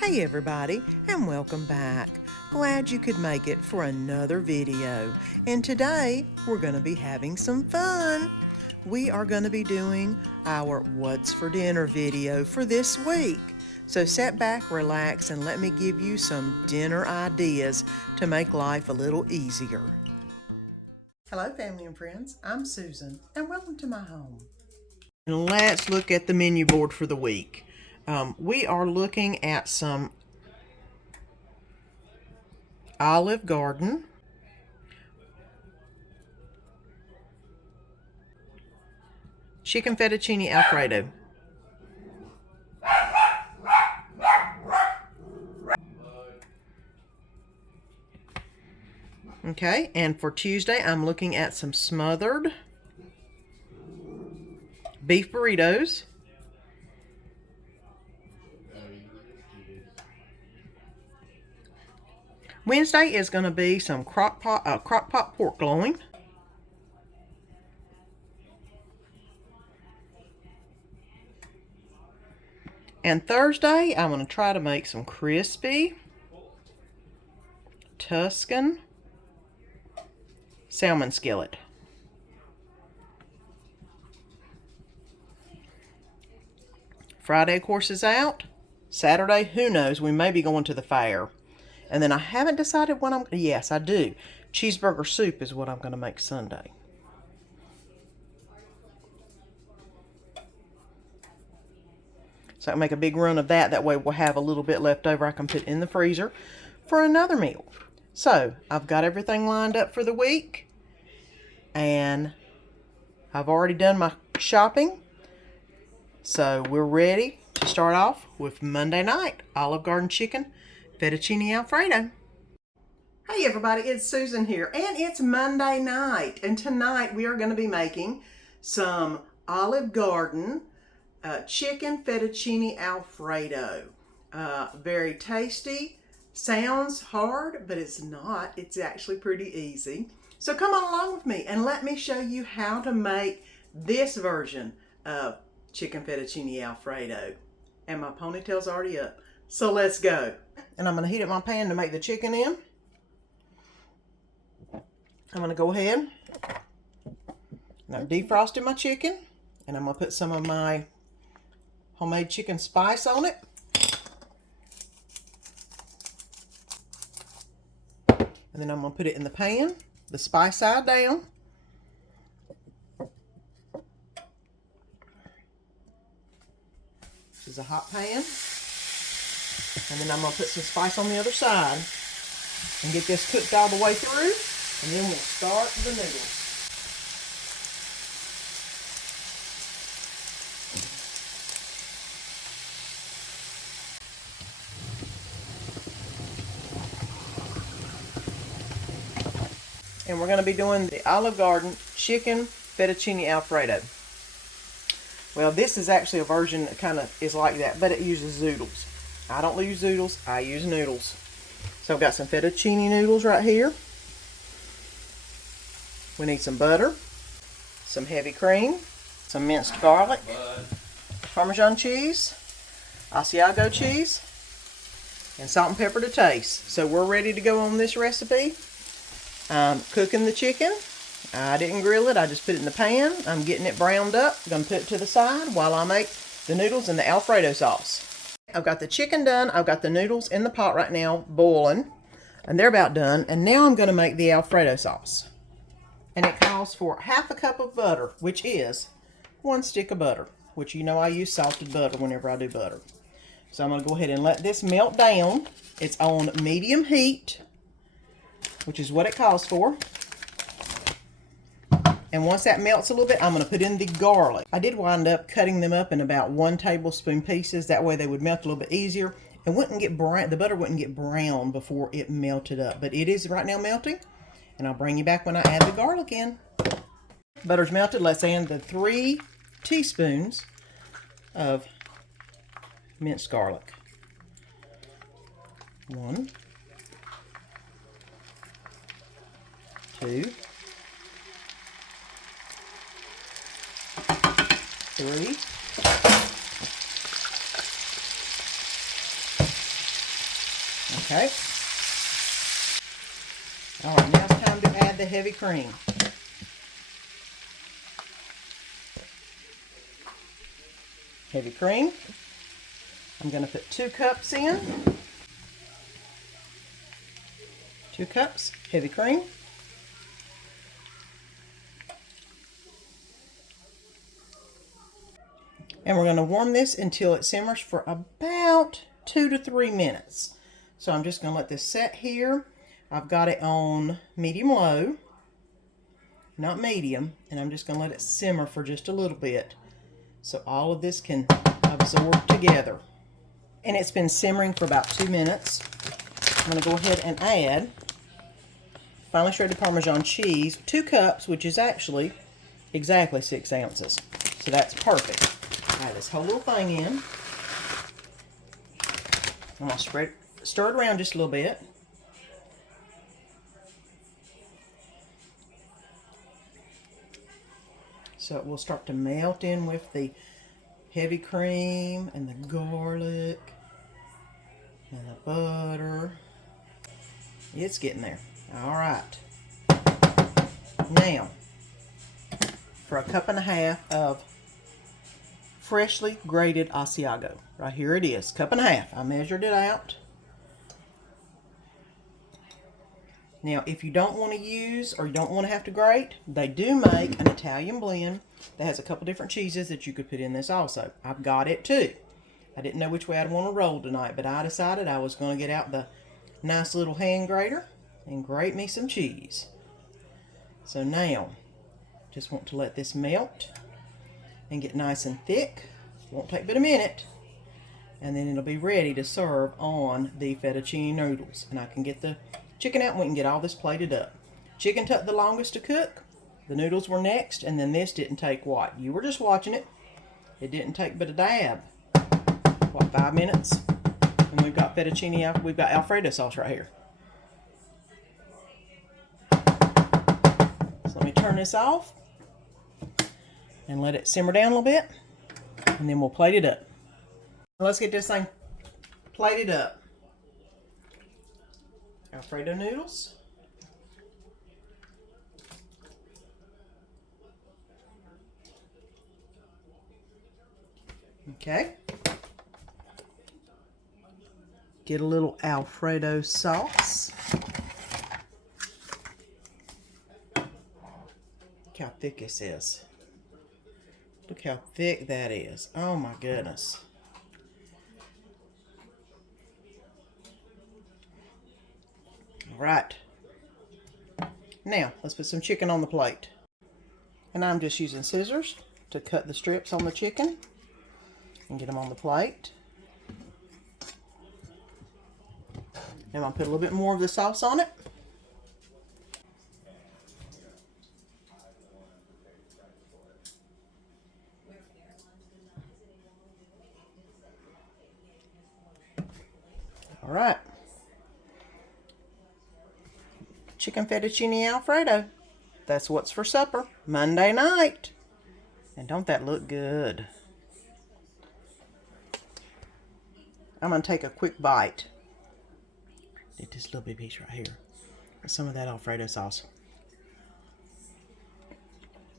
Hey everybody, and welcome back. Glad you could make it for another video. And today we're going to be having some fun. We are going to be doing our What's for Dinner video for this week. So sit back, relax, and let me give you some dinner ideas to make life a little easier. Hello family and friends, I'm Susan, and welcome to my home. And let's look at the menu board for the week. We are looking at some Olive Garden, chicken fettuccine Alfredo, okay, and for Tuesday I'm looking at some Smothered Beef Burritos, Wednesday is going to be some Crockpot porkloin. And Thursday, I'm going to try to make some crispy Tuscan salmon skillet. Friday, of course, is out. Saturday, who knows, we may be going to the fair. And then I haven't decided what yes, I do. Cheeseburger soup is what I'm going to make Sunday. So I can make a big run of that. That way we'll have a little bit left over I can put in the freezer for another meal. So I've got everything lined up for the week. And I've already done my shopping. So we're ready to start off with Monday night Olive Garden chicken Fettuccine Alfredo. Hey everybody, it's Susan here, and it's Monday night, and tonight we are going to be making some Olive Garden chicken Fettuccine Alfredo. Very tasty. Sounds hard, but it's not. It's actually pretty easy. So come on along with me and let me show you how to make this version of chicken Fettuccine Alfredo. And my ponytail's already up. So let's go. And I'm going to heat up my pan to make the chicken in. I'm going to go ahead and I've defrosted my chicken. And I'm going to put some of my homemade chicken spice on it. And then I'm going to put it in the pan, the spice side down. This is a hot pan. And then I'm going to put some spice on the other side and get this cooked all the way through. And then we'll start the noodles. And we're going to be doing the Olive Garden chicken Fettuccine Alfredo. Well, this is actually a version that kind of is like that, but it uses zoodles. I don't use zoodles, I use noodles. So I've got some fettuccine noodles right here. We need some butter, some heavy cream, some minced garlic, Parmesan cheese, Asiago cheese, and salt and pepper to taste. So we're ready to go on this recipe. I'm cooking the chicken. I didn't grill it, I just put it in the pan. I'm getting it browned up. I'm going to put it to the side while I make the noodles and the Alfredo sauce. I've got the chicken done. I've got the noodles in the pot right now boiling. And they're about done. And now I'm going to make the Alfredo sauce. And it calls for half a cup of butter, which is 1 stick of butter. Which you know I use salted butter whenever I do butter. So I'm going to go ahead and let this melt down. It's on medium heat, which is what it calls for. And once that melts a little bit, I'm going to put in the garlic. I did wind up cutting them up in about 1 tablespoon pieces. That way they would melt a little bit easier. And wouldn't get brown, the butter wouldn't get brown before it melted up. But it is right now melting. And I'll bring you back when I add the garlic in. Butter's melted. Let's add the 3 teaspoons of minced garlic. 1, 2, 3, Okay. All right, now it's time to add the heavy cream. Heavy cream. I'm going to put 2 cups in. 2 cups heavy cream. And we're going to warm this until it simmers for about 2 to 3 minutes. So I'm just going to let this set here. I've got it on medium-low, not medium, and I'm just going to let it simmer for just a little bit so all of this can absorb together. And it's been simmering for about 2 minutes. I'm going to go ahead and add finely shredded Parmesan cheese, 2 cups, which is actually exactly 6 ounces. So that's perfect. Add this whole little thing in. I'm going to stir it around just a little bit. So it will start to melt in with the heavy cream and the garlic and the butter. It's getting there. All right. Now, for a cup and a half of freshly grated Asiago. Right here it is, cup and a half. I measured it out. Now, if you don't want to use or you don't want to have to grate, they do make an Italian blend that has a couple different cheeses that you could put in this also. I've got it too. I didn't know which way I'd want to roll tonight, but I decided I was going to get out the nice little hand grater and grate me some cheese. So now, just want to let this melt and get nice and thick. Won't take but a minute. And then it'll be ready to serve on the fettuccine noodles. And I can get the chicken out and we can get all this plated up. Chicken took the longest to cook. The noodles were next, and then this didn't take what? You were just watching it. It didn't take but a dab. What, 5 minutes? And we've got fettuccine, we've got Alfredo sauce right here. So let me turn this off and let it simmer down a little bit, and then we'll plate it up. Let's get this thing plated up. Alfredo noodles. Okay. Get a little Alfredo sauce. Look how thick this is. Look how thick that is. Oh my goodness. All right. Now, let's put some chicken on the plate. And I'm just using scissors to cut the strips on the chicken and get them on the plate. And I'll put a little bit more of the sauce on it. All right. Chicken fettuccine Alfredo. That's what's for supper Monday night. And don't that look good? I'm going to take a quick bite. Get this little bit piece right here with some of that Alfredo sauce.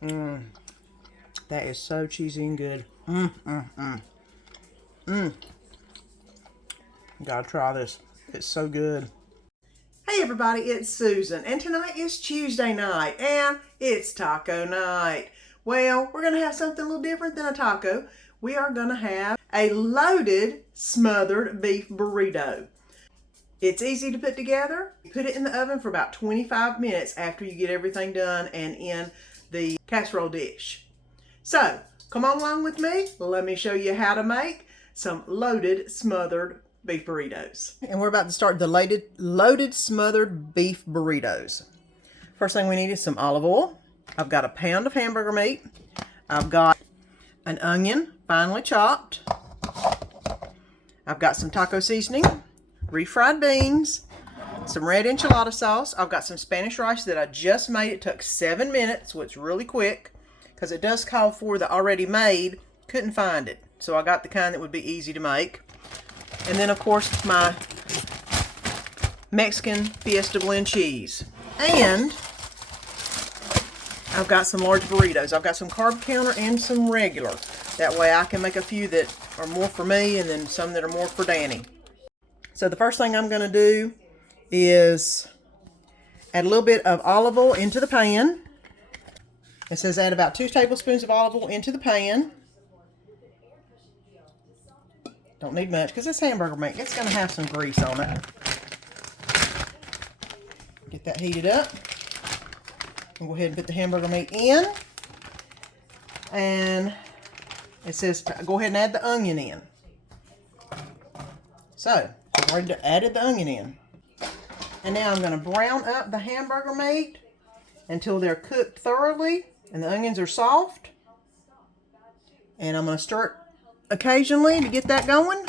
That is so cheesy and good. Gotta try this. It's so good. Hey everybody, it's Susan, and tonight is Tuesday night, and it's taco night. Well, we're gonna have something a little different than a taco. We are gonna have a loaded smothered beef burrito. It's easy to put together. Put it in the oven for about 25 minutes after you get everything done and in the casserole dish. So, come on along with me. Let me show you how to make some loaded smothered beef burritos. And we're about to start the loaded smothered beef burritos. First thing we need is some olive oil. I've got a pound of hamburger meat. I've got an onion, finely chopped. I've got some taco seasoning, refried beans, some red enchilada sauce. I've got some Spanish rice that I just made. It took 7 minutes, so it's really quick because it does call for the already made. Couldn't find it, so I got the kind that would be easy to make. And then, of course, my Mexican Fiesta blend cheese. And I've got some large burritos. I've got some carb counter and some regular. That way I can make a few that are more for me and then some that are more for Danny. So the first thing I'm going to do is add a little bit of olive oil into the pan. It says add about 2 tablespoons of olive oil into the pan. Don't need much because it's hamburger meat. It's going to have some grease on it. Get that heated up. And go ahead and put the hamburger meat in. And it says go ahead and add the onion in. So, I've already added the onion in. And now I'm going to brown up the hamburger meat until they're cooked thoroughly and the onions are soft. And I'm going to stir it occasionally to get that going.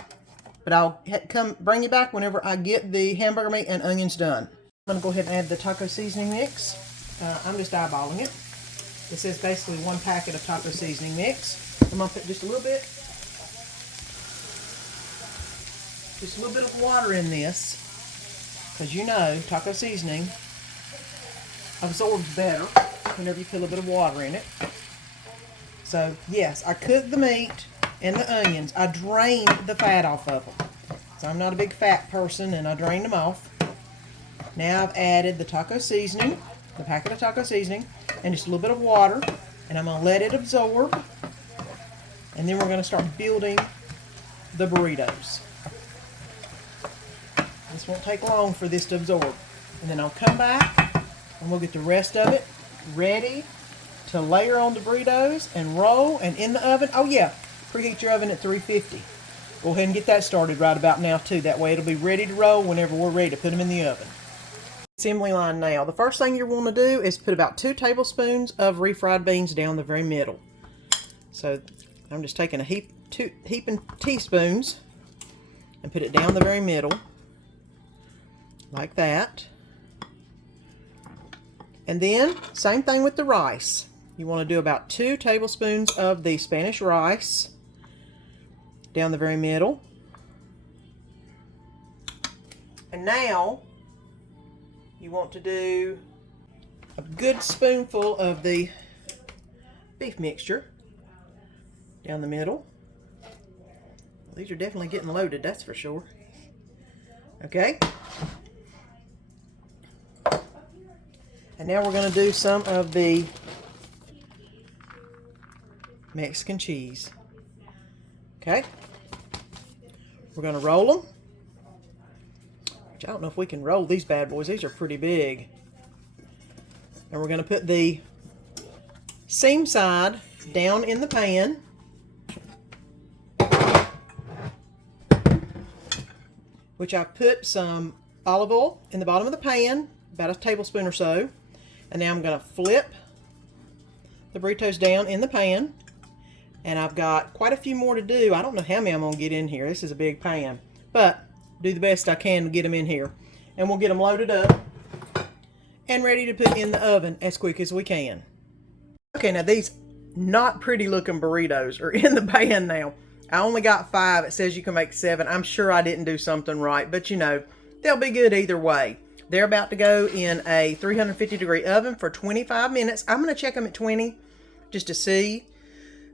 But I'll come bring you back whenever I get the hamburger meat and onions done. I'm going to go ahead and add the taco seasoning mix. I'm just eyeballing it. It says basically 1 packet of taco seasoning mix. I'm going to put just a little bit of water in this, because you know taco seasoning absorbs better whenever you put a little bit of water in it. So yes, I cooked the meat and the onions. I drained the fat off of them. So I'm not a big fat person and I drained them off. Now I've added the taco seasoning, the packet of taco seasoning, and just a little bit of water, and I'm going to let it absorb. And then we're going to start building the burritos. This won't take long for this to absorb. And then I'll come back and we'll get the rest of it ready to layer on the burritos and roll and in the oven. Oh yeah, preheat your oven at 350. Go ahead and get that started right about now too. That way it'll be ready to roll whenever we're ready to put them in the oven. Assembly line now. The first thing you want to do is put about 2 tablespoons of refried beans down the very middle. So I'm just taking a heaping teaspoons and put it down the very middle like that. And then same thing with the rice. You want to do about 2 tablespoons of the Spanish rice down the very middle. And now you want to do a good spoonful of the beef mixture down the middle. These are definitely getting loaded, that's for sure. Okay. And now we're going to do some of the Mexican cheese. Okay. We're going to roll them. Which I don't know if we can roll these bad boys. These are pretty big. And we're going to put the seam side down in the pan. Which I've put some olive oil in the bottom of the pan, about a tablespoon or so. And now I'm going to flip the burritos down in the pan. And I've got quite a few more to do. I don't know how many I'm going to get in here. This is a big pan. But do the best I can to get them in here. And we'll get them loaded up and ready to put in the oven as quick as we can. Okay, now these not pretty looking burritos are in the pan now. I only got 5. It says you can make 7. I'm sure I didn't do something right, but you know, they'll be good either way. They're about to go in a 350-degree oven for 25 minutes. I'm going to check them at 20 just to see,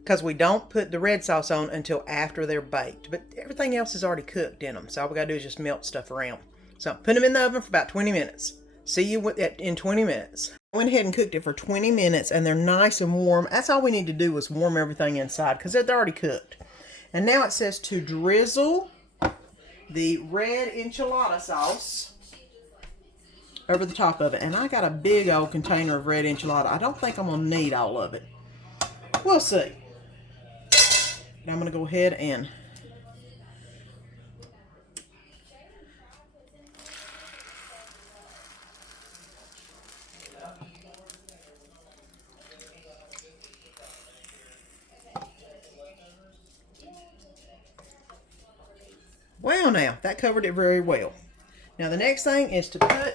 because we don't put the red sauce on until after they're baked. But everything else is already cooked in them, so all we got to do is just melt stuff around. So put them in the oven for about 20 minutes. See you in 20 minutes. I went ahead and cooked it for 20 minutes, and they're nice and warm. That's all we need to do is warm everything inside, because they're already cooked. And now it says to drizzle the red enchilada sauce over the top of it. And I got a big old container of red enchilada. I don't think I'm going to need all of it. We'll see. Now I'm going to go ahead and well, now that covered it very well. Now the next thing is to put,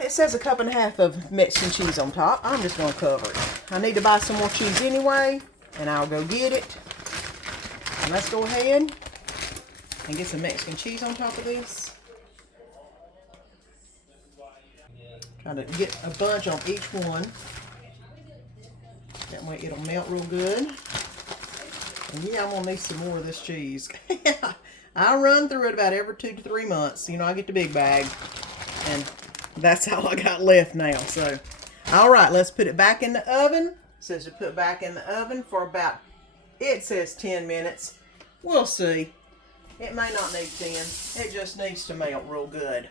it says a 1.5 cups of Mexican cheese on top. I'm just going to cover it. I need to buy some more cheese anyway, and I'll go get it. And let's go ahead and get some Mexican cheese on top of this. Trying to get a bunch on each one. That way it'll melt real good. And yeah, I'm gonna need some more of this cheese. I run through it about every 2 to 3 months. You know, I get the big bag, and that's all I got left now. So, all right, let's put it back in the oven. It says to put back in the oven for about, it says 10 minutes. We'll see. It may not need 10. It just needs to melt real good.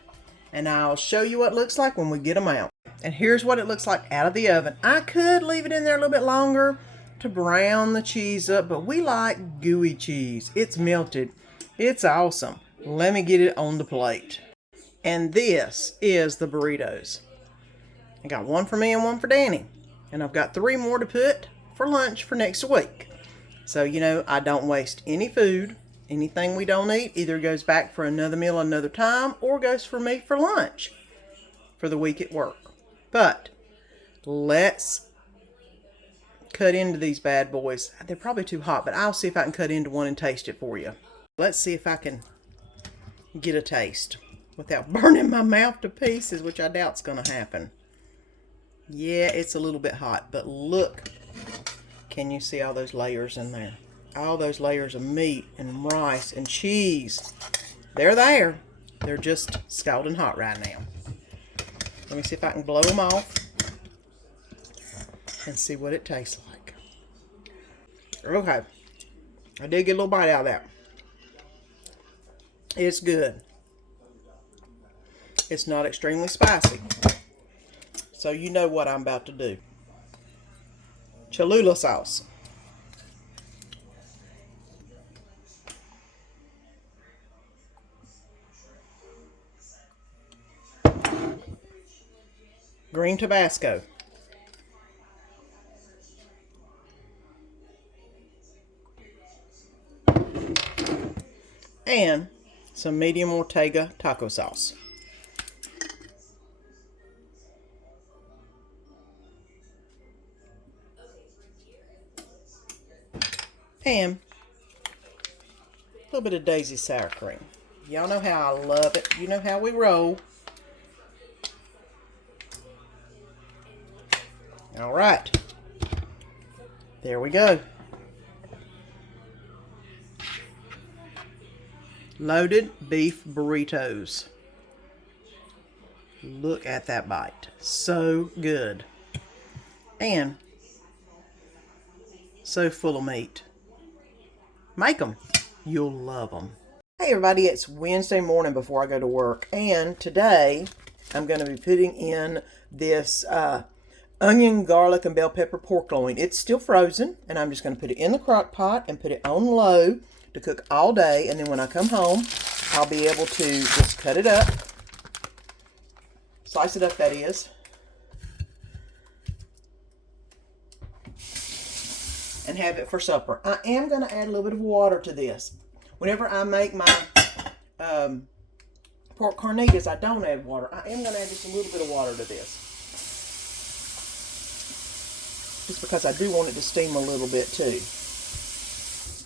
And I'll show you what it looks like when we get them out. And here's what it looks like out of the oven. I could leave it in there a little bit longer to brown the cheese up, but we like gooey cheese. It's melted. It's awesome. Let me get it on the plate. And this is the burritos. I got one for me and one for Danny. And I've got 3 more to put for lunch for next week. So, you know, I don't waste any food. Anything we don't eat either goes back for another meal another time or goes for me for lunch for the week at work. But let's cut into these bad boys. They're probably too hot, but I'll see if I can cut into one and taste it for you. Let's see if I can get a taste without burning my mouth to pieces, which I doubt's going to happen. Yeah, it's a little bit hot, but look. Can you see all those layers in there? All those layers of meat and rice and cheese. They're there. They're just scalding hot right now. Let me see if I can blow them off and see what it tastes like. Okay. I did get a little bite out of that. It's good. It's not extremely spicy. So you know what I'm about to do. Cholula sauce. Green Tabasco. And some medium Ortega taco sauce. And a little bit of Daisy sour cream. Y'all know how I love it. You know how we roll. All right. There we go. Loaded beef burritos. Look at that bite. So good. And so full of meat. Make them. You'll love them. Hey everybody, it's Wednesday morning before I go to work. And today I'm going to be putting in this onion, garlic, and bell pepper pork loin. It's still frozen, and I'm just going to put it in the crock pot and put it on low to cook all day. And then when I come home, I'll be able to just cut it up. Slice it up, that is. And have it for supper. I am going to add a little bit of water to this. Whenever I make my pork carnitas, I don't add water. I am going to add just a little bit of water to this. Just because I do want it to steam a little bit too.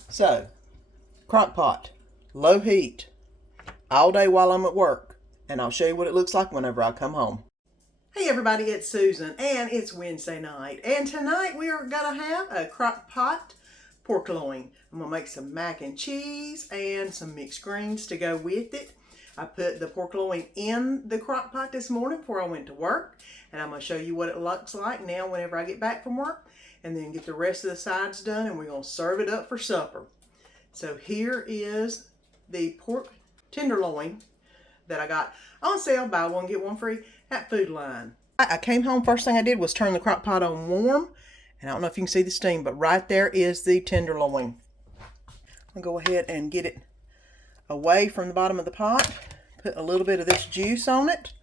So, crock pot, low heat, all day while I'm at work. And I'll show you what it looks like whenever I come home. Hey everybody, it's Susan, and it's Wednesday night. And tonight we are going to have a crock pot pork loin. I'm going to make some mac and cheese and some mixed greens to go with it. I put the pork loin in the crock pot this morning before I went to work. And I'm going to show you what it looks like now whenever I get back from work. And then get the rest of the sides done, and we're going to serve it up for supper. So here is the pork tenderloin that I got on sale, buy one get one free at Food Line. I came home, first thing I did was turn the crock pot on warm, and I don't know if you can see the steam, but right there is the tenderloin. I'll go ahead and get it away from the bottom of the pot, put a little bit of this juice on it.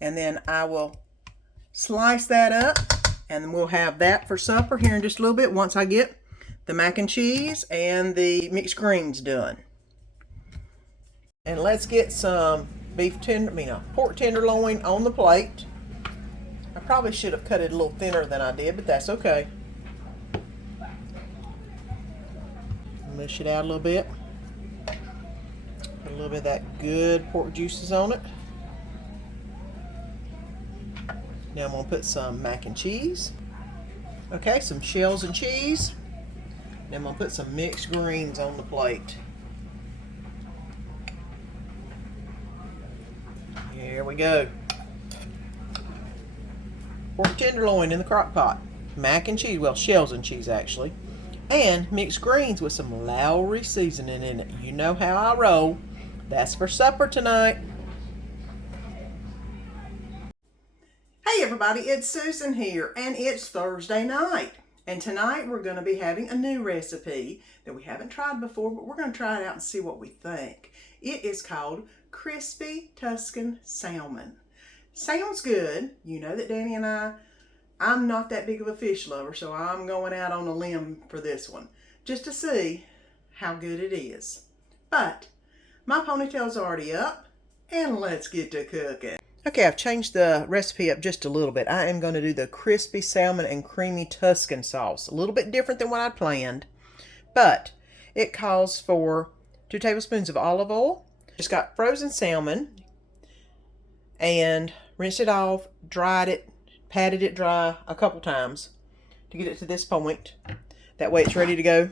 And then I will slice that up, and then we'll have that for supper here in just a little bit once I get the mac and cheese and the mixed greens done. And let's get some pork tenderloin on the plate. I probably should have cut it a little thinner than I did, but that's okay. Mush it out a little bit. Put a little bit of that good pork juices on it. Now I'm going to put some mac and cheese. Okay, some shells and cheese. Then I'm going to put some mixed greens on the plate. Here we go. Pork tenderloin in the crock pot. Mac and cheese, well, shells and cheese actually. And mixed greens with some Lowry seasoning in it. You know how I roll. That's for supper tonight. Hey everybody, it's Susan here, and it's Thursday night. And tonight we're going to be having a new recipe that we haven't tried before, but we're going to try it out and see what we think. It is called Crispy Tuscan Salmon. Sounds good. You know that Danny and I'm not that big of a fish lover, so I'm going out on a limb for this one, just to see how good it is. But my ponytail's already up, and let's get to cooking. Okay, I've changed the recipe up just a little bit. I am going to do the crispy salmon and creamy Tuscan sauce. A little bit different than what I'd planned, but it calls for 2 tablespoons of olive oil. Just got frozen salmon and rinsed it off, dried it, patted it dry a couple times to get it to this point. That way it's ready to go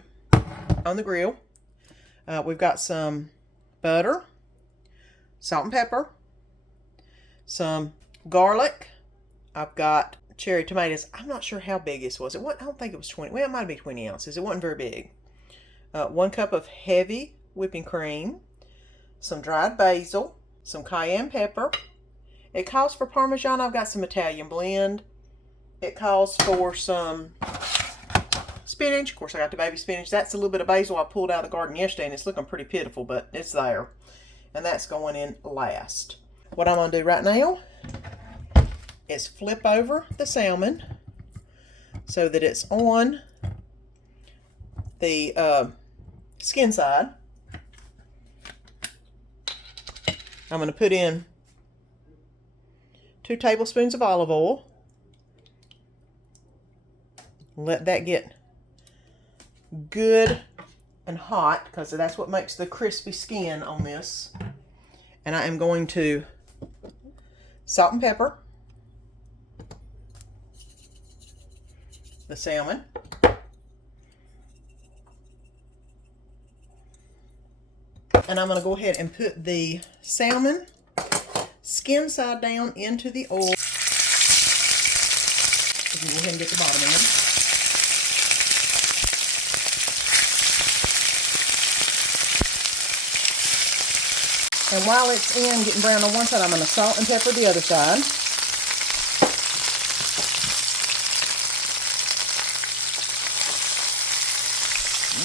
on the grill. We've got some butter, salt and pepper, some garlic. I've got cherry tomatoes. I'm not sure how big this was. I don't think it was 20. Well, it might be 20 ounces. It wasn't very big. 1 cup of heavy whipping cream, some dried basil, some cayenne pepper. It calls for Parmesan. I've got some Italian blend. It calls for some spinach. Of course, I got the baby spinach. That's a little bit of basil I pulled out of the garden yesterday, and it's looking pretty pitiful, but it's there. And that's going in last. What I'm going to do right now is flip over the salmon so that it's on the skin side. I'm going to put in 2 tablespoons of olive oil. Let that get good and hot, because that's what makes the crispy skin on this. And I am going to salt and pepper the salmon. And I'm going to go ahead and put the salmon skin side down into the oil. You can go ahead and get the bottom in. And while it's getting brown on one side, I'm going to salt and pepper the other side.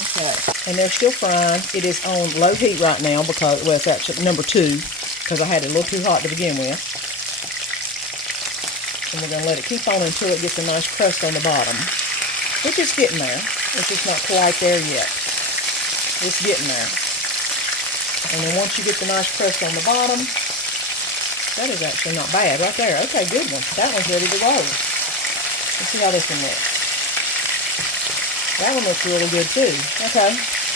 Okay. And they're still frying. It is on low heat right now because, well, it's actually number 2. Because I had it a little too hot to begin with. And we're going to let it keep on until it gets a nice crust on the bottom. Which is getting there. It's just not quite there yet. It's getting there. And then once you get the nice crust on the bottom, that is actually not bad right there. Okay, good one. That one's ready to roll. Let's see how this one looks. That one looks really good too. Okay,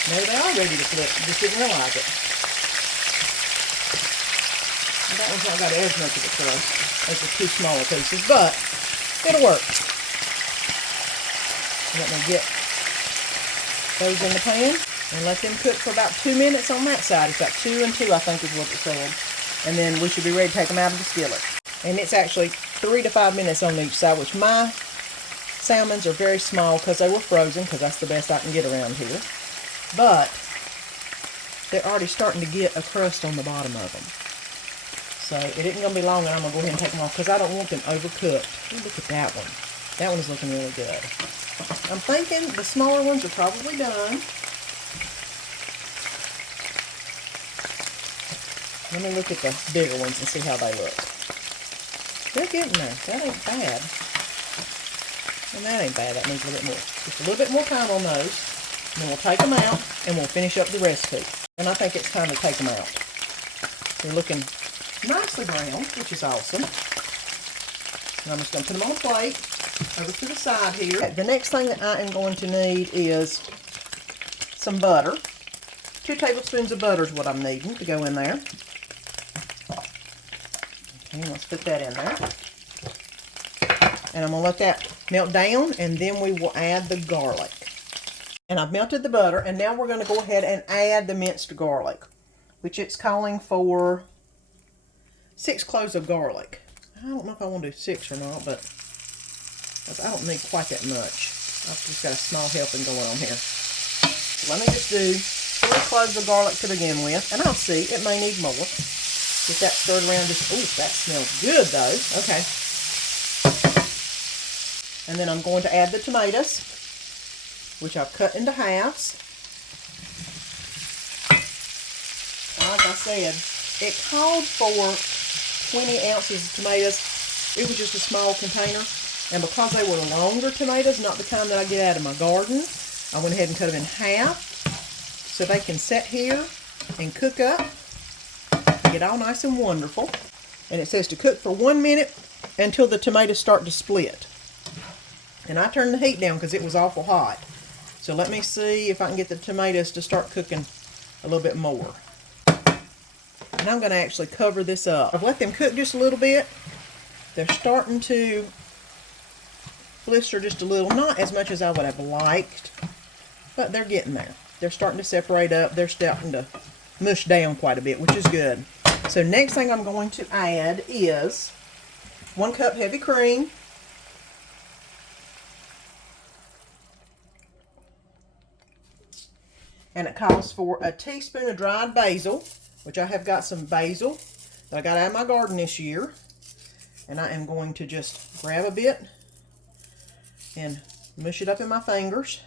maybe they are ready to flip. Just didn't realize it. That one's not got as much of a crust as the 2 smaller pieces, but it'll work. Let me get those in the pan and let them cook for about 2 minutes on that side. It's about 2 and 2, I think is what it said. And then we should be ready to take them out of the skillet. And it's actually 3 to 5 minutes on each side, which my salmons are very small because they were frozen, because that's the best I can get around here. But they're already starting to get a crust on the bottom of them. So it isn't going to be long, and I'm going to go ahead and take them off because I don't want them overcooked. Ooh, look at that one. That one is looking really good. I'm thinking the smaller ones are probably done. Let me look at the bigger ones and see how they look. They're getting there. That ain't bad. And that ain't bad. That needs a little bit more. Just a little bit more time on those. And then we'll take them out and we'll finish up the recipe. And I think it's time to take them out. They're looking nicely brown, which is awesome. And I'm just going to put them on a plate over to the side here. The next thing that I am going to need is some butter. 2 tablespoons of butter is what I'm needing to go in there. Okay, let's put that in there. And I'm going to let that melt down, and then we will add the garlic. And I've melted the butter, and now we're going to go ahead and add the minced garlic, which it's calling for 6 cloves of garlic. I don't know if I want to do 6 or not, but I don't need quite that much. I've just got a small helping going on here. So let me just do 4 cloves of garlic to begin with, and I'll see, it may need more. Get that stirred around. Ooh, that smells good though. Okay. And then I'm going to add the tomatoes, which I've cut into halves. Like I said, it called for 20 ounces of tomatoes. It was just a small container. And because they were longer tomatoes, not the kind that I get out of my garden, I went ahead and cut them in half so they can sit here and cook up, get all nice and wonderful. And it says to cook for 1 minute until the tomatoes start to split. And I turned the heat down because it was awful hot. So let me see if I can get the tomatoes to start cooking a little bit more. And I'm going to actually cover this up. I've let them cook just a little bit. They're starting to blister just a little, not as much as I would have liked, but they're getting there. They're starting to separate up. They're starting to mush down quite a bit, which is good. So next thing I'm going to add is 1 cup heavy cream, and it calls for a teaspoon of dried basil, which I have got some basil that I got out of my garden this year, and I am going to just grab a bit and mush it up in my fingers.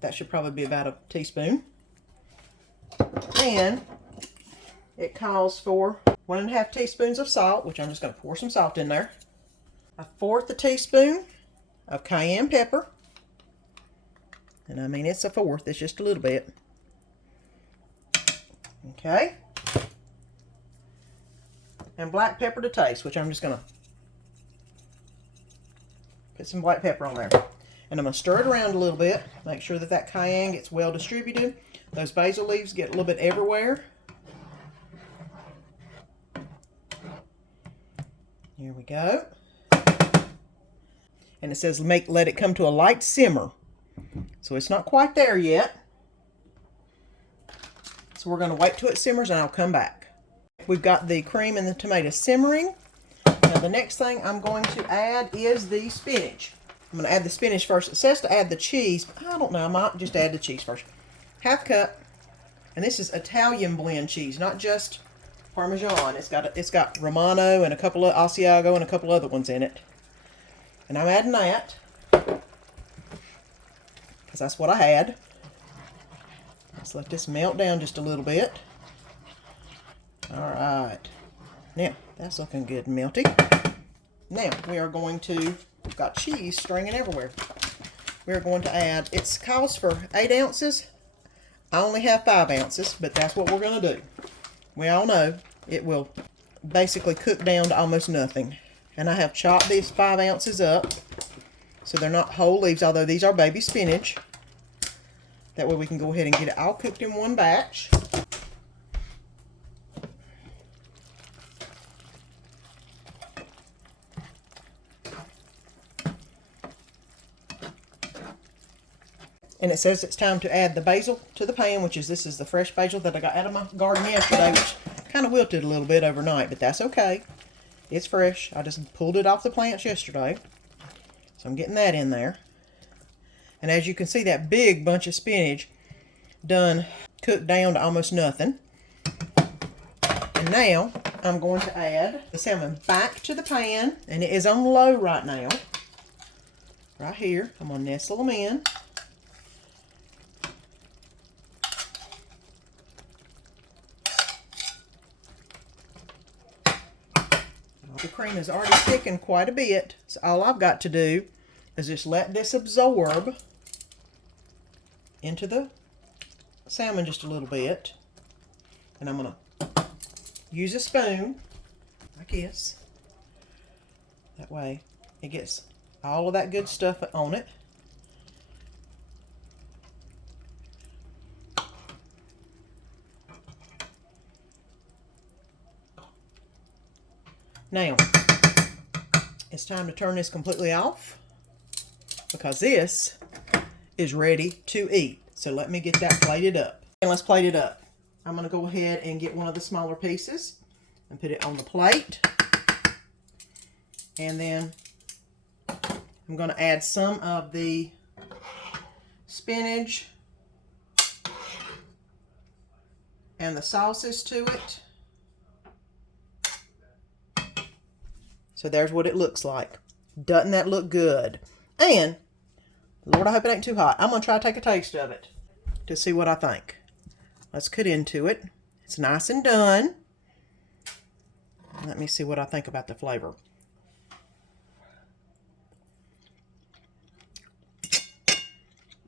That should probably be about a teaspoon. And it calls for 1.5 teaspoons of salt, which I'm just going to pour some salt in there. 1/4 a teaspoon of cayenne pepper. And I mean, it's 1/4, it's just a little bit. Okay. And black pepper to taste, which I'm just going to put some black pepper on there. And I'm going to stir it around a little bit. Make sure that that cayenne gets well distributed. Those basil leaves get a little bit everywhere. Here we go. And it says let it come to a light simmer. So it's not quite there yet. So we're going to wait till it simmers and I'll come back. We've got the cream and the tomatoes simmering. Now the next thing I'm going to add is the spinach. I'm going to add the spinach first. It says to add the cheese. I don't know. I might just add the cheese first. 1/2 cup. And this is Italian blend cheese, not just Parmesan. It's got Romano and a couple of Asiago and a couple other ones in it. And I'm adding that because that's what I had. Let's let this melt down just a little bit. All right. Now, that's looking good and melty. Now, we are going to, we've got cheese stringing everywhere. We're going to add, it calls for 8 ounces. I only have 5 ounces, but that's what we're going to do. We all know it will basically cook down to almost nothing. And I have chopped these 5 ounces up, so they're not whole leaves, although these are baby spinach. That way we can go ahead and get it all cooked in one batch. And it says it's time to add the basil to the pan, which is, this is the fresh basil that I got out of my garden yesterday, which kind of wilted a little bit overnight, but that's okay. It's fresh. I just pulled it off the plants yesterday. So I'm getting that in there. And as you can see, that big bunch of spinach done cooked down to almost nothing. And now I'm going to add the salmon back to the pan, and it is on low right now. Right here. I'm going to nestle them in. The cream is already thickened quite a bit, so all I've got to do is just let this absorb into the salmon just a little bit. And I'm going to use a spoon like this. That way it gets all of that good stuff on it. Now, it's time to turn this completely off because this is ready to eat. So let me get that plated up. And let's plate it up. I'm going to go ahead and get one of the smaller pieces and put it on the plate. And then I'm going to add some of the spinach and the sauces to it. So there's what it looks like. Doesn't that look good? And, Lord, I hope it ain't too hot. I'm going to try to take a taste of it to see what I think. Let's cut into it. It's nice and done. Let me see what I think about the flavor.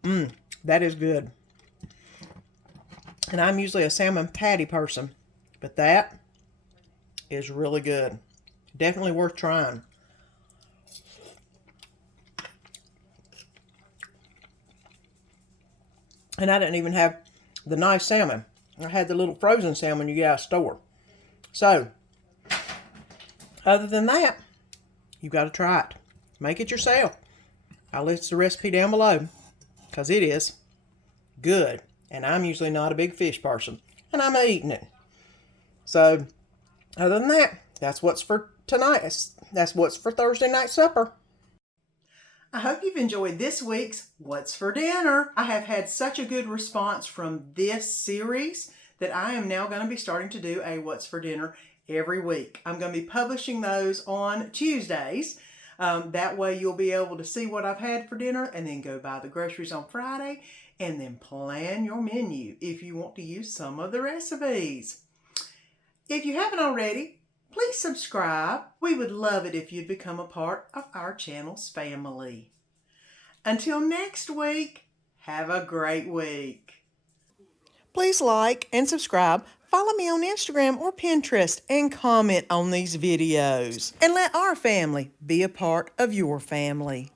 That is good. And I'm usually a salmon patty person, but that is really good. Definitely worth trying. And I didn't even have the nice salmon. I had the little frozen salmon you get out of the store. So, other than that, you got to try it. Make it yourself. I'll list the recipe down below because it is good. And I'm usually not a big fish person. And I'm eating it. So, other than that, that's what's for tonight. That's what's for Thursday night supper. I hope you've enjoyed this week's What's for Dinner. I have had such a good response from this series that I am now going to be starting to do a What's for Dinner every week. I'm going to be publishing those on Tuesdays. That way you'll be able to see what I've had for dinner and then go buy the groceries on Friday and then plan your menu if you want to use some of the recipes. If you haven't already, please subscribe. We would love it if you'd become a part of our channel's family. Until next week, have a great week. Please like and subscribe. Follow me on Instagram or Pinterest and comment on these videos. And let our family be a part of your family.